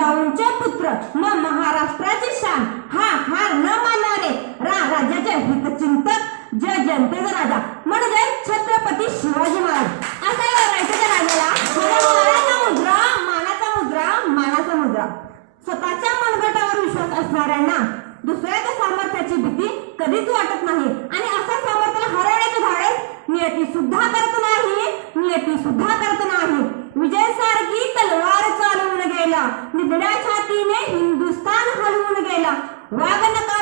जिजाऊंचे पुत्र मग महाराष्ट्राची शान, हा हार न मानणारे राज्याचे हितचिंतक, जय जनतेचा राजा म्हणजे छत्रपती शिवाजी महाराज. असं करायचं त्या राजाला. मानाचा मुद्रा, मानाचा मुद्रा, मानाचा मुद्रा. स्वतःच्या मनगटावर विश्वास असणाऱ्यांना दुसऱ्याच्या सामर्थ्याची भीती कधीच वाटत नाही आणि असा सामर्थ्याला हरवण्याचे धाडस नियती सुद्धा करत नाही, नियती सुद्धा करत नाही. विजय सारखी तलवार चालवून गेला, निधड्या छातीने हिंदुस्थान हलवून गेला. वाघ नका